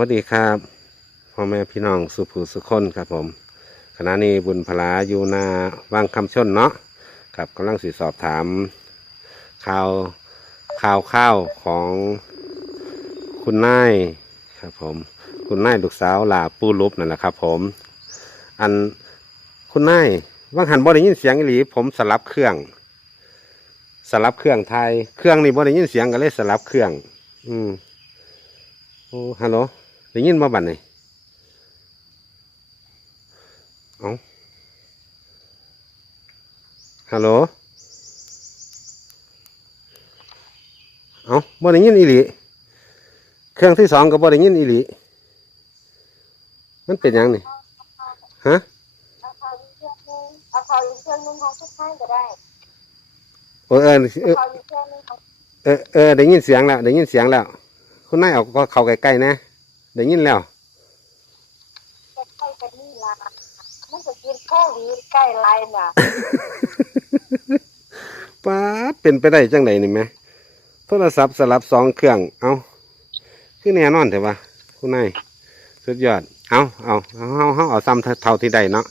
วัสดีครับพ่อแม่พี่น้องสุภูสุคนครับผม ขณะนี้บุญพลาอยู่นาว่างคำชนเนาะครับกำลังสิสอบถามข่าวข่าวข้าวของคุณนายครับผม คุณนายลูกสาวลาปูลุบนั่นแหละครับ ผม อันคุณนายว่างหันบ่ได้ยินเสียงอีหลีผมสลับเครื่อง สลับเครื่องไทยเครื่องนี่บ่ได้ยินเสียงก็เลยสลับเครื่อง อืมโอ้ฮัลโหล ได้ยินมาบัดนี่เอาฮัลโหลเอาบ่ได้ยินอีหลีเครื่องที่สองก็บ่ได้ยินอีหลีมันเป็นหยังนี่ฮะเอาเขาอีกเครื่องนึงเอาเขาอีกเครื่องนึงของทุกท่านก็ได้โอ้เออเออเอาอีกเครื่องนึงของเออเออได้ยินเสียงแล้วได้ยินเสียงแล้ว คุณนายเอาก็เข้าใกล้ๆนะ ได้ยินแล้วใกล้ๆกันนี่ล่ะมันจะกินโควิดใกล้ไรน่ะป้าดเป็นไปได้จังไดนี่ไหมโทรศัพท์สลับสองเครื่อง เอาคือแน่นอนเถอะวะคุณนายสุดยอด เอาเอาเอาเอาเอาเอาซ้ำเท่าที่ใดเนาะ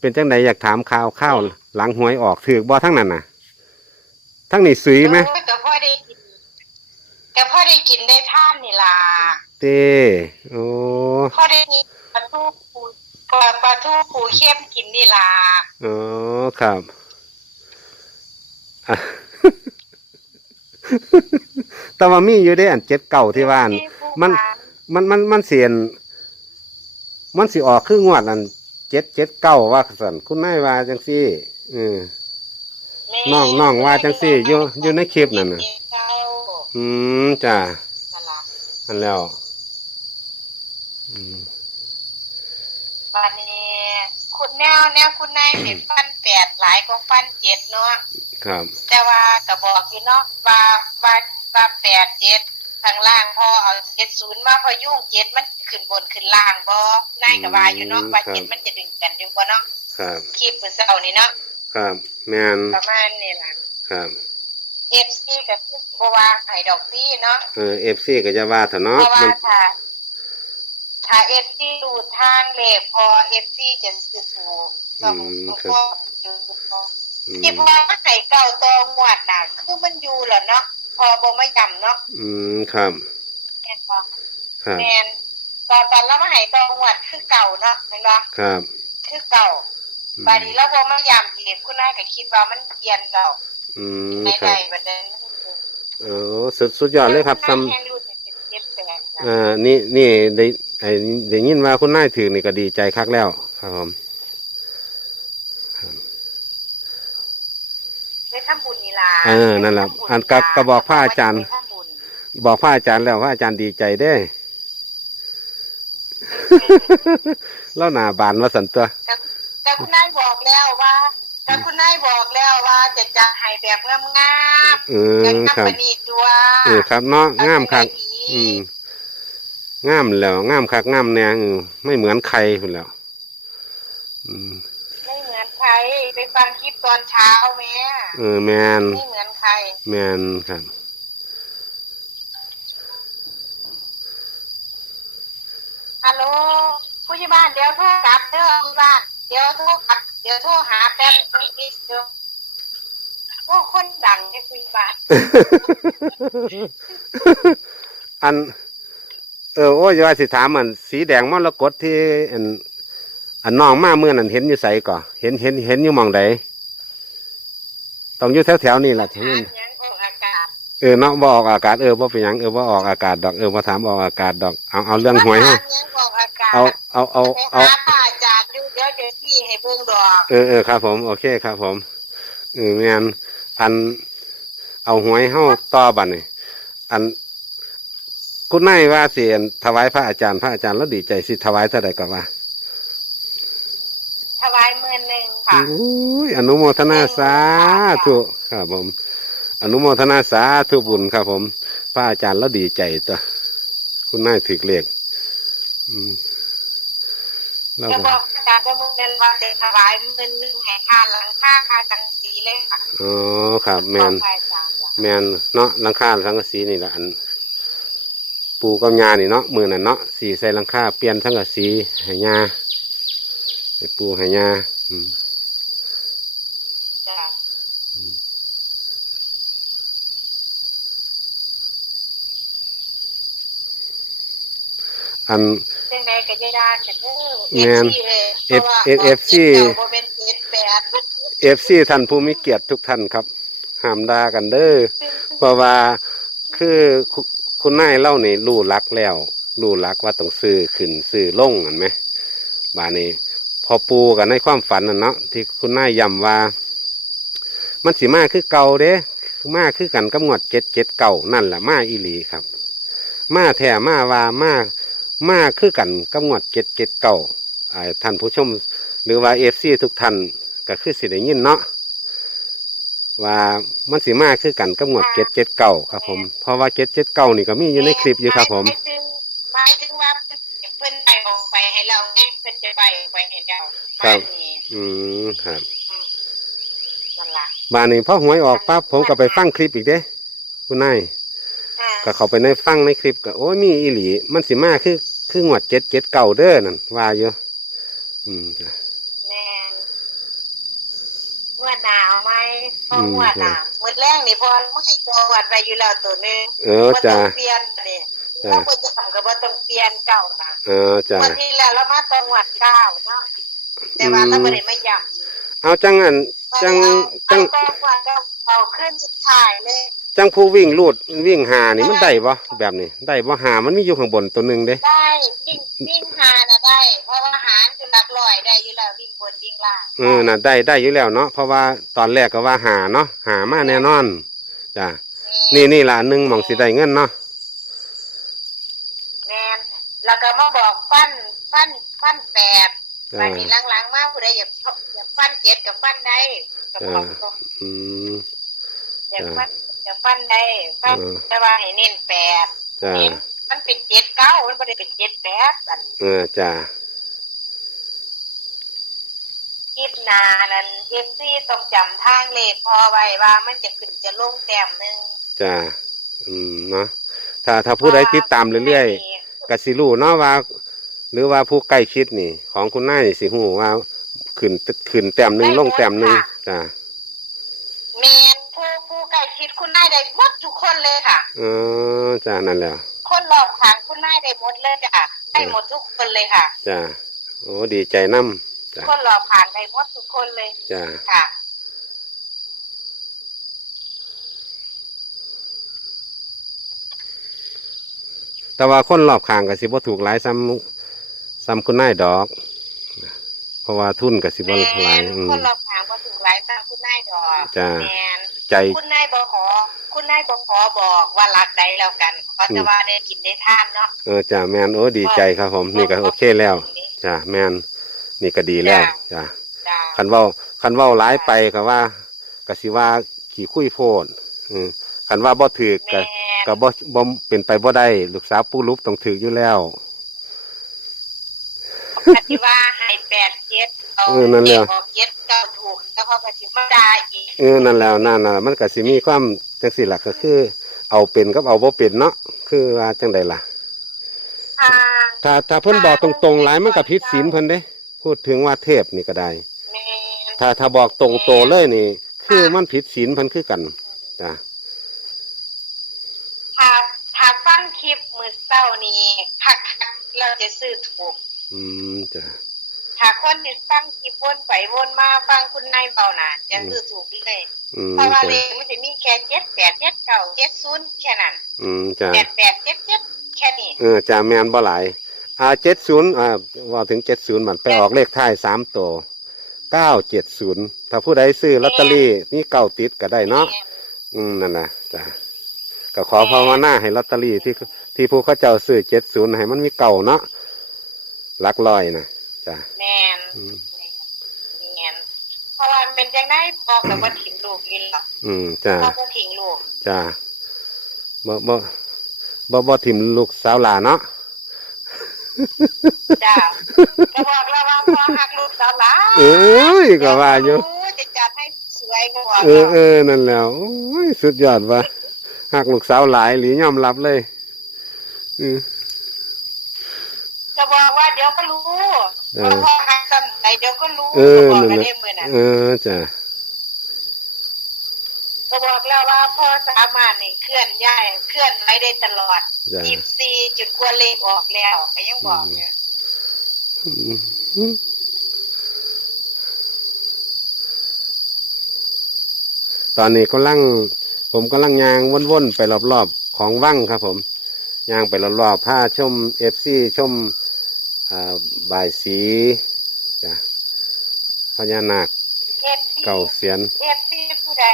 เป็นจังไดอยากถามข่าวข้าวหลังหวยออกถือบ่ทั้งนั้นน่ะ ทั้งนี่สุยไหมเออก็พ่อได้กินก็พ่อได้กินได้ท่านนี่ล่ะ เต้โอ้พ่อได้กินปลาทูปูปลาปลาทูปูเข้มกินนี่ล่ะโอ้ครับอะ แต่ว่ามีอยู่ได้อันเจ็ดเก่าที่ว่าอันมัน มันมันมันเสียน มันสิออกครึ่งงวดอันเจ็ดเจ็ดเก้าว่าสันคุณนายว่าจังซี่อืม น้องน้องว่าจังสิอยู่อยู่ในคลิปนั่นน่ะ อืมจ้านั่นล่ะอันแล้ว อืมวันนี้คุณแนวแนวคุณนายเป็นฟันแปดหลายกว่าฟันเจ็ดเนาะครับ แต่ว่าก็บอกอยู่เนาะว่าว่าว่าแปดเจ็ดข้างล่างพอเอาเจ็ดศูนย์มาพอยุ่งเจ็ดมันขึ้นบนขึ้นล่างบ่นายก็ว่าอยู่เนาะว่าเจ็ดมันจะดึงกันอยู่บ่เนาะครับคลิปมื้อเช้านี่เนาะครับแมนประมาณนี้ล่ะครับ FC ก็คือบ่ว่าให้ดอกตี้เนาะเออเอฟซีก็จะว่าเถอะเนาะเพราะว่ามัน ถ้าถ้า FC ดูทางเลขพอ FC จะซื้อถูกต้องก็อยู่อืมที่พอให้เก่าตองวดน่ะ คือมันอยู่แล้วเนาะพอบ่มาย่ำเนาะอืมครับแม่นบ่ครับแมนตอนตอนเรามาใหายตองวัดคือเก่าเนาะเห็นปะครับคือเก่าอืมบาดนี้เราพอมายามเหตุคุณนายก็คิดว่ามันเปลี่ยนเราอืมในคใดรับบัดนั้นเออสุดสุดยอดเลยครับซ้ณนายแห้งรู้สึกเป็นเจ็บแปลกนะำอ่านี่นี่ได้ ไอ้ได้ยินว่าคุณนายถือนี่ก็ดีใจคักแล้ว ครับผมได้ทำบุญนี่ล่ะเออนั่นแหละอันกับก็บอกพระอาจารย์ ได้ทำบุญบอกพระอาจารย์แล้วพระอาจารย์ดีใจเด้แล้วหนาบานมาสันตัว แต่แต่คุณนายบอกแล้วว่า แต่คุณนายบอกแล้วว่าจะจัดให้แบบงามเอๆอยังครับ ทำปณีตัวเออครับเนาะงามคักเอาไปดีอืม งามแล้วงามคักงามแนงอือไม่เหมือนใครพุ่นแล้วอืมไม่เหมือนใครไปฟังคลิปตอนเช้าแม่เออแมนไม่เหมือนใคร แมนครับฮัลโหลผู้ใหญ่บ้านเดี๋ยวโทรกลับเด้อผู้ใหญ่บ้านเดี๋ยวโทรกลับเดี๋ยวโทรหาแป๊บนึงอีกเดี๋ยวโอ้คนดังในผู้ใหญ่บ้านอัน เออโอ้ยว่าสิถามอันสีแดงมรกตที่อันอันน้องมาเมื่อนั้นเห็นอยู่ใสก่อเห็นเห็นเห็นอยู่หมองใดต้องอยู่แถวแถวๆนี่แหละที่หานี่หยังออกอากาศเออเนาะบออกอากาศเออบ่เป็นหยังเออบ่ออกอากาศดอกเออบ่ถามออกอากาศดอกเอาเอาเรื่องหวยหาฮะหยังออกอากาศเอาเอาเอาไปเอาหาพระอาจารย์อยู่เดี๋ยวเดี๋ยวพี่ให้เบิ่งดอกเออเออครับผมโอเคครับผมเออแม่นอันเอาหวยเฮาต่อบัดนี่อัน คุณนายว่าสิอันถวายพระอาจารย์พระอาจารย์แล้วดีใจสิถวายเท่าใดก็ว่าถวายหมื่นหนึ่งค่ะอุ้ยอนุโมทนาสาธุครับผม อนุโมทนาสาธุบุญครับผม พระอาจารย์แล้วดีใจตัวคุณนายถึกเลขอืมแล้วจะก็บอกอาจารย์จะมึงเงินว่าจะถวายหมื่นหนึ่งให้ค่าหลังค่าค่าจังสีเลยค่ะอ๋อครับ แมนบอกพระอาจารย์ว่าแมนเนาะหลังคาสังกะสีนี่แหละอัน ปูกับยานี่เนาะมือนั่นเนาะสีใส่หลังคาเปลี่ยนทั้งกับสีให้ยาให้ปูให้ยาอืมจ้ะอันจังไดก็จะได้กันเด้อแม่นเอฟซี F- FC บ่เป็นเจ็ดแปดเอฟซีท่านผู้มีเกียรติทุกท่านครับห้ามด่ากันเด้อเพราะว่าคือ คุณนายเล่านี่รู้รักแล้วรู้รักว่าต้องซื้อขึ้นซื้อลงเห็นไหมบานี้ พอปูกันในความฝันน่ะเนาะที่คุณนายย้ำว่า มันสิมาคือเก่าเด้มาคือกันกับงวดเจ็ดเจ็ดเก่านั่นแหละมาอีหลีครับ มาแท้มาว่ามามาคือกันกับงวดเจ็ดเจ็ดเก่าอ่าท่านผู้ชม หรือว่าเอฟซีทุกท่านก็คือสิได้ยินเนาะ ว่ามันสิมาคือกันกับงวดเจ็ดเจ็ดเก่าครับ ผม เพราะว่าเจ็ดเจ็ดเก่านี่ก็มีอยู่ในคลิปอยู่ครับ ผมหมายถึงหมายถึงว่าเพิ่นไปออกไปให้เราไงเพิ่นจะไปออกไปให้เราครับานนี้อืมครับนั่นล่ะบานนี้พอหวยออกปั๊บผมก็ไปฟังคลิปอีกเด้คุณนายอ่าก็เข้าไปในฟังในคลิปก็โอ้ยมีอีหลี มันสิมาคือคืองวดเจ็ดเจ็ดเก่าเด้อนั่นว่าอยู่อืมจ้ะ แน่นเมื่อหนาวไหม พออืมเมื่อหนาวเมื่อแรงนี่พอไม่ให้ตัววัดไปอยู่แล้วตัวหนึงเออบ่ต้จ้ะองเปลี่ยนนี่จ้ะเราบ่จะทำกับว่าต้องเปลี่ยนเก่านะเออจ้ะวันที่แล้วเรามาตรงวัดเก้าเนาะแต่ว่าเราไม่ได้มาย้ำเอาจังอันจังเอาจังเอาตรงวัดเราเอาขึ้นสุดท้ายเลย จังผู้วิ่งลูดวิ่งหานี่มันได้บ่แบบนี้ได้บ่หามันมีอยู่ข้างบนตัวหนึ่งเด้ ได้วิ่งวิ่งหานะได้ เพราะว่าหารคือหลักร้อยได้อยู่แล้ววิ่งบนวิ่งล่างเออน่ะได้ได้อยู่แล้วเนาะเพราะว่าตอนแรกก็ว่าหาเนาะหามาแน่นอนจ้ะนี่นี่ล่ะหนึ่งหมองสิได้เงินเนาะแมนแล้วก็มาบอกฟันฟันฟันแปดจ้ะไปนี่หลังๆมาผู้ใดอยากอยากฟันเจ็ดกับฟันได้กับบอกตรงอืมอยากฟัน อยากฟันได้ฟันเออแต่ว่าให้เน้นแปดจ้ะเน้นมันเป็นเจ็ดเก้ามันไม่ได้เป็นเจ็ดแปดอันเออจ้ะคลิปหนานั้นเอฟซีต้องจำทางเลขพอไว้ว่ามันจะขึ้นจะลงแต้มหนึ่งจ้ะอืมเนาะถ้าถ้าผู้ใดติดตามเรื่อยๆก็สิรู้เนาะว่า หรือว่าผู้ใกล้ชิดนี่ ของคุณนายนี่สิฮู้ว่าขึ้นขึ้นแต้มหนึ่งลงแต้มหนึ่งจ้ะเมน ผู้ผู้ใกล้ชิดคุณนายได้หมดทุกคนเลยค่ะ เออจ้ะนั่นแหละคนรอบข้างคุณนายได้หมดเลยจ้ะได้หมดทุกคนเลยค่ะจ้ะโอ้ดีใจนํจ้ะคนรอบข้างได้หมดทุกคนเลยจ้ะค่ะแต่ว่าคนรอบข้างก็สิบ่ถูกหลายซ้ำซ้ำคุณนายดอก เพราะว่าทุนก็สิบ่แมหลายนอืมคนรอบข้างบ่ถูกหลายตามคุณนายดอกจ้ะแมน ใจ คุณนายบ่ขอ คุณนายบ่ขอบอกว่ารักใดแล้วกันขอแต่ว่าได้กินได้ทานเนาะเออจ้ะแมนโอ้ดีใจครับผม นี่ก็โอเคแล้วจ้ะแมนนี่ก็ดีแล้วจ้ะจ้าคันเว้าคันเว้าหลายไปก็ว่าก็สิว่าขี่คุยโพดอืมคันว่าบ่ถือแมก็นก็บ่บ่เป็นไปบ่ได้ลูกสาวปู่รูปต้องถืออยู่แล้วปฏิว่าให้แปดเจ็ด เอาเออนั่นแหละเจ็ดออกเจ็ดเก้าถูกแล้วเขาก็สิมาด่าอีกเออนั่นแล้วนั่นน่ะมันก็สิมีความจังซี่ล่ะก็คือ เอาเป็นกับเอาบ่เป็นเนาะคือว่าจังใดล่ะ อ่าถ้าถ้าเพิ่นบอกตรงๆหลายมันก็ผิดศีลเพิ่นเด้ พูดถึงว่าเทพนี่ก็ได้ แม่นถ้าถ้าบอกตรงโตเลยนี่ คือมันผิดศีลเพิ่นคือกันจ้ะถ้าถ้าฟังคลิปมือเศร้านี้คักๆเราจะซื้อถูก อืมจ้ะ ถ้าคนที่ฟังคลิปวนไปวนมาฟังคุณนายเบาน่ะจะซื้อถูกเลยอืมเพราะว่าเลจ้ะขมันจะมีแค่เจ็ดแปดเจ็ดเก้าเจ็ดศูนย์แค่นั้นอืมจ้ะแปดแปดเจ็ดเจ็ดแค่นี้ เออจ้ะแม่นบ่หลายอ่า70อ่าว่าถึง70มันไปออกเลขท้าย3ตัว970ถ้าผู้ใดซื้อลอตเตอรี่มีเก้าติดก็ได้เนาะ อืมนั่นน่ะจ้ะก็ขอภาวนาให้ลอตเตอรี่ที่ที่ผู้เขาเจ้าซื้อ70ให้มันมีเก่าเนาะหลักร้อยน่ะ จ้ะแม่นอืมแม่นเพราะว่ามันเป็นจังได้พอกับว่าถิ่มลูกยินหรอกอืมจ้ะพ่อก็ทิ้งลูกจ้าบ่บ่บ่บ่ทิมลูกสาวหลาเนาะจ้าก็บอกแล้วว่าพอหักลูกสาวหลานเอ้ยก็ว่าอยู่จะจัดให้สวยก็บอกเออเออนั่นแหล้วโอ้ยสุดยอดว่ะหักลูกสาวหลายหรือยอมรับเลยอืม จะบอกว่าเดี๋ยวก็รู้เออว่าพ่อหักซ้ำไหนเดี๋ยวก็รู้เออก็บอกนั่กันนได้น่ะมือน่ะเออจ้ะก็บอกแล้วว่าพ่อสามารถนี่เคลื่อนย้ายเคลื่อนไหวได้ตลอดจ้ะยี่สี่จุดกว่าเลขออกแล้วก็ยังบอกเนี่ยอืมตอนนี้กำลังผมกำลังยางว่นๆไปรอบๆของวังครับ ผมยางไปรอบๆผ้าชมเอฟซีชมอ่า บ่ายสีจ้ะพญานาค เอฟซีเก่าเสียน เอฟซีผู้ใด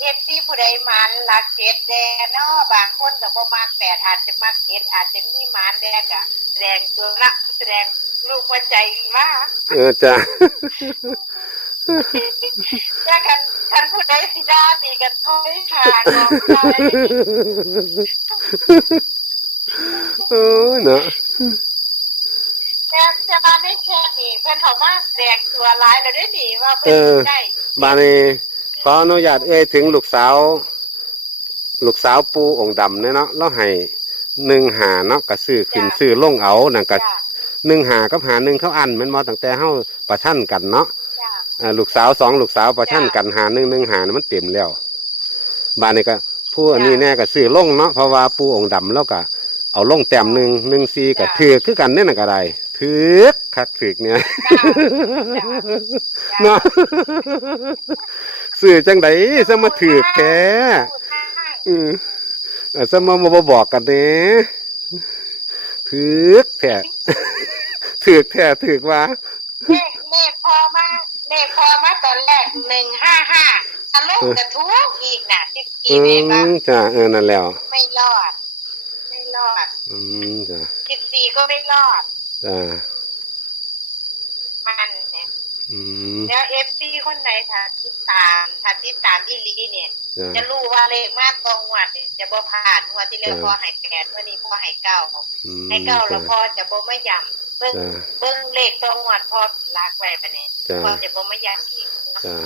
เอฟซีผู้ใดมันลักเจ็ดแดงเนาะบางคนก็บ่มากแปดอาจจะมากเจ็ดอาจจะมีหมันแดงอะแสดงตัวละแสดงลูกหัวใจมาเออจ้ะ ถ้ากันกันผู้ใดสิดาตีกันถอยทางออกไปโอ้ยเนาะ แต่จะมาได้แค่นี้เพื่อนเขามาแสดงตัวร้ายแล้วได้หนีว่าเพื่เออนได้บานี้ขออนุญาตเอ่ยถึงลูกสาว ลูกสาวปูองค์ดำเนี่ยเนาะเราให้หนึ่งหาเนาะก็ซื้อขึ้นซื้อลงเอานั่นก็จ้าหนึ่งหากับหาหนึ่งเขาอันแมันมาตั้งแต่เฮาประชันกันเนาะจ้าอ่าลูกสาวสองลูกสาวประชันจ้ะกันหาหนึ่งหนึ่งหานะมันเต็มแล้วบานนี้ก็ผู้อันจ้ะนี้แน่ก็ซื้อลงเนาะเพราะว่าปูองค์ดำแล้วก็เอาลงแต้มหนึ่งหนึ่งซีก็จ้ะถือคือกันเนี่ยนะก็ได้ ถือคักถือเนี่ยจ้าเนาะซื้อจังไดสมาถือแท้อืออะสมามาบ่บอกกันเด้ถือแท้ถือแท้ถือว่าเลขเลขพอมาเลขพอมาตอนแรกหนึ่งห้าห้าทะลุกระทุกอีกน่ะสิบอืกี่เมตรมจ้ะเออนั่นแล้ว ไม่รอด ไม่รอด อืมจ้ะสิบสี่ก็ไม่รอด จ้ะมันเนี่ยอืมแล้วเอฟซีคนไหนถ้าติดตามถ้าติดตามอีหลีเนี่ย จ้ะจะรู้ว่าเลขมากตรงวัดเนี่ยจะบ่ผ่านงวดที่แล้วเออพอให้แปดวันนี้พอให้เก้าอืมให้เก้าแล้วจ้ะพอจะบ่ไม่ย่ำเบิ่งจ้ะเบิ่งเลขตรงวัดพอลากไว้ปะเนี่ยจ้ะพอจะบ่ไม่ย่ำอีกจ้ะ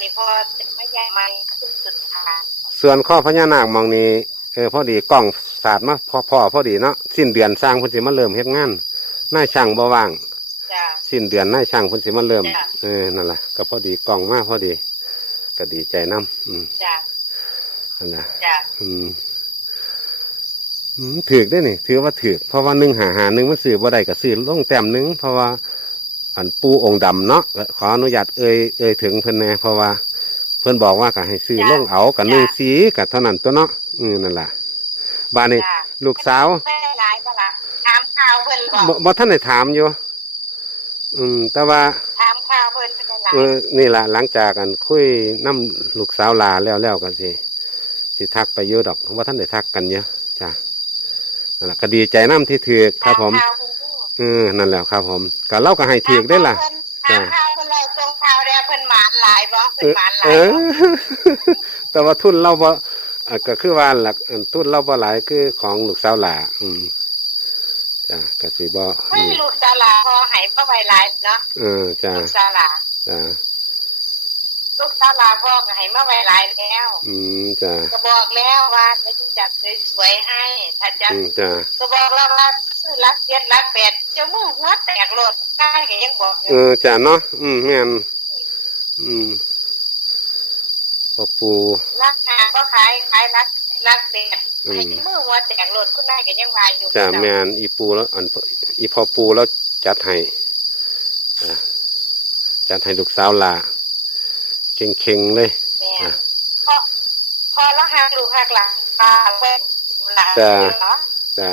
นี่พอจะไม่ย่ำมันขึ้นสุดท้ายส่วนข้อพญานาคมองนี้เออพอดีกล้องสาดมาพอพอพอดีเนาะสิ้นเดือนสร้างเพิ่นสิมาเริ่มเฮ็ดงาน นายช่างบ่ว่าง จ้ะสิ้นเดือนนายช่างเพิ่นสิมาเริ่ม จ้ะ เออนั่นแหละก็พอดีกล้องมาพอดีก็ดีใจนํอืมจ้ะนั่นแหละจ้ะอืมอืมถือได้นี่ถือว่าถือเพราะว่าหนึ่งหาหาหนึ่งมันซื้อบ่ได้ก็ซื้อลงแต้มหนึ่งเพราะว่า อันปูองค์ดำเนาะก็ขออนุญาตเอ่ยเอ่ยถึงเพิ่นแหน่เพราะว่า เพิ่นบอกว่าก็ให้ซื้อลงเอากับหนึ่งสีกับเท่านั้นตัวเนาะอืมนั่นแหละบ้านนี้ จ้ะลูกสาวไม่ พิ่นบอกบ่บ่ท่านได้ถามอยู่ อืม แต่ว่าถามข่าวเพิ่นไม่ได้ร้ายเออนี่ล่ะหลังจากกันคุยน้ำลูกสาวลาแล้วแล้วกันสิสิทักไปอยู่ดอกว่าท่านได้ทักกันเยอะจ้ะนั่นแหละก็ดีใจน้ำที่ถือกครับ ผมถาข่าวเพิ่นอยู่เออนั่นแหละครับ ผมก็เล่าก็ให้ถือกได้ล่ะ ถามข่าวเพิ่นเลยส่งข่าวแล้วเพิ่นหมานหลายบ่เพิ่เอนอหมานหลาเอยอ บ่ แต่ว่าทุนเราบ่อะก็คือว่าหลักอันทุนเราบ่หลายคือของลูกสาวหลาอืม จ้ะก็สิบ่ไม่นี่ลูกสาวหลาพอให้บ่ไว้หลายเนาะเออจ้ะลูกสาวหลาจ้ะลูกสาวหลาพ่อก็ให้มาไว้หลายแล้ว อืมจ้ะก็บอกแล้วว่าจะจัดสวยๆให้ถ้าจะอืมจ้ะก็บอกแล้วว่าซื้อรักเจ็ดรักแปดเจะมือหัวแตกโลดได้ก็ยังบอกอเอยู่อจ้ะเนาะอืมแม่นอืมพ่อปูรักหาก็ขายขายรัก รักแปดอืมให้มือหัวแตกโลดคุณนายก็ยังว่าอยู่จ้ะแม่นอีปูแล้วอันอีพ่อปูแล้วจัดให้อะจัดให้ลูกสาวหลาเข่งๆเลยแม่อะพอพอแล้วหักลูกหักหลานพาเว้นหลานจ้ะเนาะจ้ะ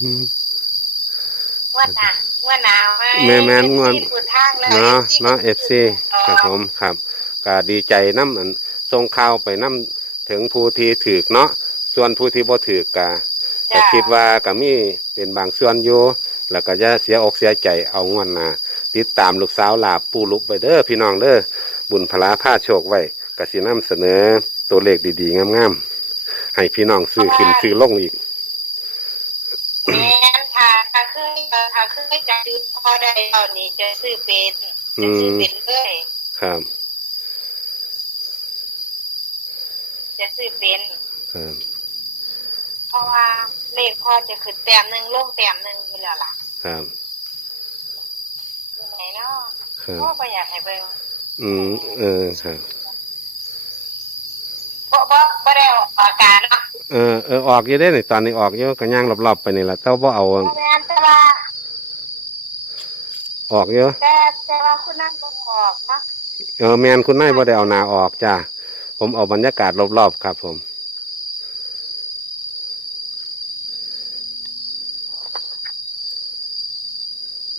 อืม ว่าหนาว่าหนาวไหมแม่แม่นง่วนที่สุดทางเลยเนาะที่เนาะเอฟซีอ๋อครับผมครับก็ดีใจน้ำอันส่งข่าวไปน้ำถึงผู้ที่ถือกเนาะส่วนผู้ที่บ่ถือกกะก็จ้ะคิดว่าก็มีเป็นบางส่วนอยู่แล้วก็จะเสียอกเสียใจเอางวนหนาติดตามลูกสาวลาปูลุกไปเด้อพี่น้องเด้อบุญพลาผ้าโชคไว้กสินำเสนอตัวเลขดีๆงามๆให้พี่น้องซื้อขึ้นซื้อลงอีก แม่นค่ะถ้าเคยถ้าเคยจากจุดพอได้เท่านี้จะซื้อเป็นจะซื้อเป็นเลยครับ จะซื้อเป็นครับเพราะว่าเลขพอจะขึ้นแต้มหนึ่งลงแต้มหนึ่งอยู่แล้วล่ะ ครับอยู่ไหนเนาะครับพ่อก็อยากให้เบิ่งอืมเออครับเพราะว่าไม่ได้ออกอาการเนาะเออเออออกอยู่ได้นี่ตอนนี้ออกอยู่ก็ย่างรอบๆไปนี่แหละแต่ว่าเอาเพราะแม่นแต่ว่า ออกอยู่แต่แต่ว่าคุณนั่งบ่ออกเนาะเออแมนคุณนายบ่ได้เอาหนาออกจ้าผมเอาบรรยากาศรอบๆครับ ผม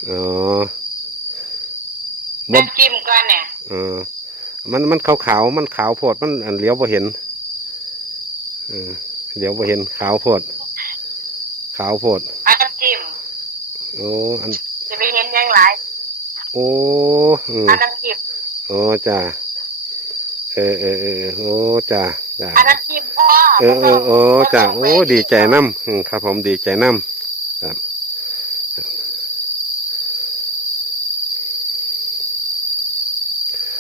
อ๋อบ่น้ำจิ้มก่อนเนี่ยเออ มันมันขาวขาวๆมันขาวโพดมันอันเลี้ยวบ่เห็นเออเลี้ยวบ่เห็นขาวโพดขาวโพดเอาน้ำจิ้มโอ้อันจะไปเห็นอยังหลายโอ้อืมเอาน้ำจิ้มโอ้จ้าเออเออเออโอ้จ้าจ้าเอาน้ำจิ้มพ่อเออเออโอ้จ้าโอ้ดีใจน้ำอืมครับ ผมดีใจน้ำครับ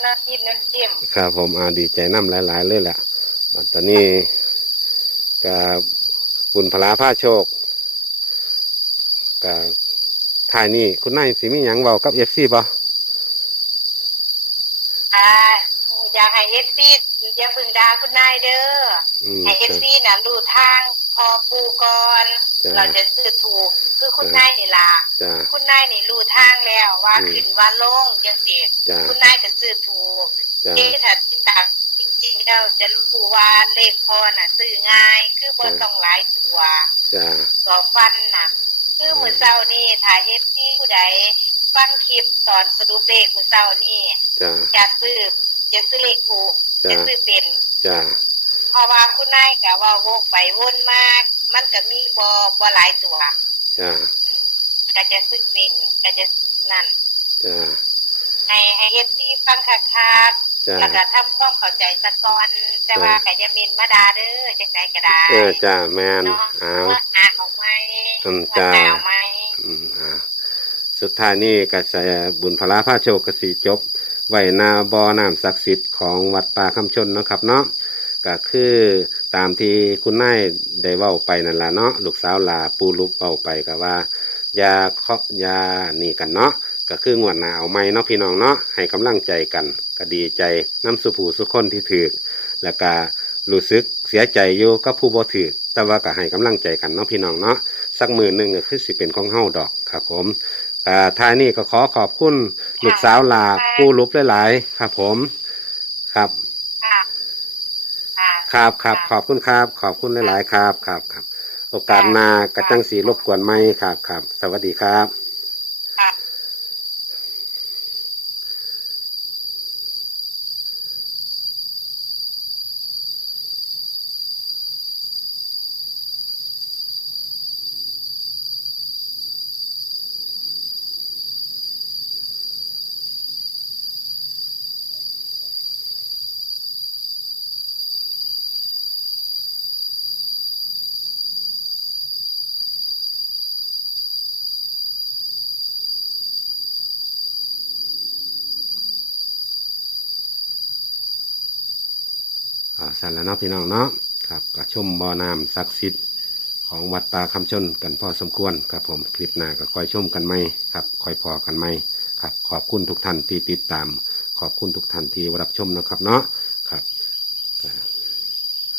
น้ำจิ้มน้ำจิ้มครับผมอ่าดีใจน้ำหลาย ๆ เลยแหละบัดตอนนี้กับบุญพลาผ้าโชคกับ ทายนี่คุณนายสิมีหยังเบากับเอฟซีบ่อ่าอยากให้เอฟซีอย่าพึ่งดาคุณนายเด้ออืม ให้เอฟซีน่ะรู้ทางพอปูก่อนจ้ะ เราจะซื้อถูกคือคุณนายนี่ล่ะจ้า คุณนายนี่รู้ทางแล้วว่าอืมขึ้นว่าลงจังซี่จ้าคุณนายก็ซื้อถูกจ้า ที่ถ้าติดตามจริงๆแล้วจะรู้ว่าเลขพอน่ะซื้อง่าย คือบ่ต้องหลายตัว จ้าตัวฟันน่ะ คือมื้อเช้านี่ถ้าเอฟซีผู้ใดฟังคลิปตอนสรุปเลขมื้อเช้านี่จ้าจะซื้อจะซื้อเลขถูกจ้ะจะซื้อเป็นจ้าเพราะว่าคุณนายกะว่าวกไปวนมาก มันก็มีบ่บ่หลายตัวจ้าอืมก็จะซื้อเป็นก็จะนั่นจ้าให้ให้เอฟซีฟังคัก จ้าๆแล้วก็ทำความเข้าใจสะก่อนแต่ว่าก็จะมินมาดาเด้อจังไดก็ได้เออจ้าแมนเนาะเอาว่าอ่านออกไหมอืมจ้ะว่าอ่านออกไหมอืมอ่าสุดท้ายนี่กษบุญพลาผ้าโชคกสีจบไว้หนาบ่อน้ำศักดิ์สิทธิ์ของวัดป่าคำชนเนาะครับเนาะก็คือตามที่คุณนายได้เว้าไปนั่นล่ะเนาะลูกสาวลาปูลุกเว้าไปก็ว่าอย่าเคาะอย่านี่กันเนาะก็คืองวดหน้าเอาใหม่เนาะพี่น้องเนาะให้กำลังใจกันก็ดีใจน้ำสุผูสุคนที่ถือแล้วก็รู้สึกเสียใจอยู่ก็ผู้บ่ถือแต่ว่าก็ให้กำลังใจกันเนาะพี่น้องเนาะสักมือหนึ่งก็คือสิเป็นของเฮาดอกครับผมอ่าท้ายนี้ก็ขอขอบคุณลูกสาวลาปูลุกหลายๆครับผมครับค่ะค่ะครับครับขอบคุณครับขอบคุณหลายๆครับครับครับ โอกาสหน้ากระจังสีรบกวนไหมครับครับ สวัสดีครับ สั่นแล้วเนาะพี่น้องเนาะครับก็ชมบ่อน้ำศักดิ์สิทธิ์ของวัดป่าคำชนกันพอสมควรครับผมคลิปหน้าก็คอยชมกันไหมครับคอยพอกันไหมครับขอบคุณทุกท่านที่ติดตาม ขอบคุณทุกท่านที่รับชมนะครับเนาะครับ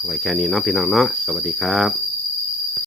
ไว้แค่นี้เนาะพี่น้องเนาะสวัสดีครับ